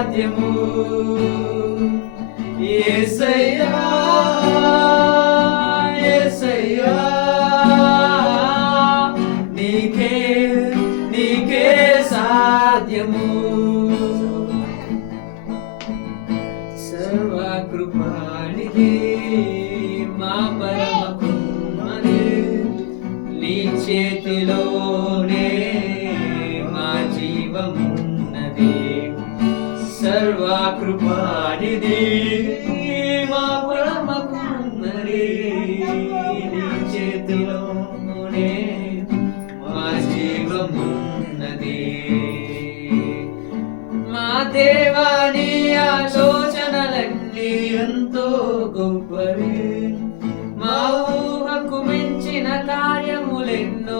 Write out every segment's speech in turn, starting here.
సాధ్యము ఏసయ్యా యేసయ్యా నీకే నీకే సాధ్యము. సర్వకృపానిధి మా పరమ కుమ్మని నీ చేతిలోనే మా జీవము. సర్వకృపానిధి మా పరమ నీ చేతిలోనే మా జీవమున్నది. మా దేవాని ఆలోచనలన్నీ ఎంతో గొప్పవి. మా ఊహకు మించిన కార్యములెన్నో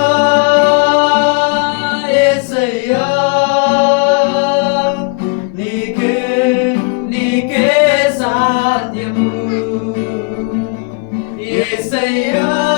they say, oh.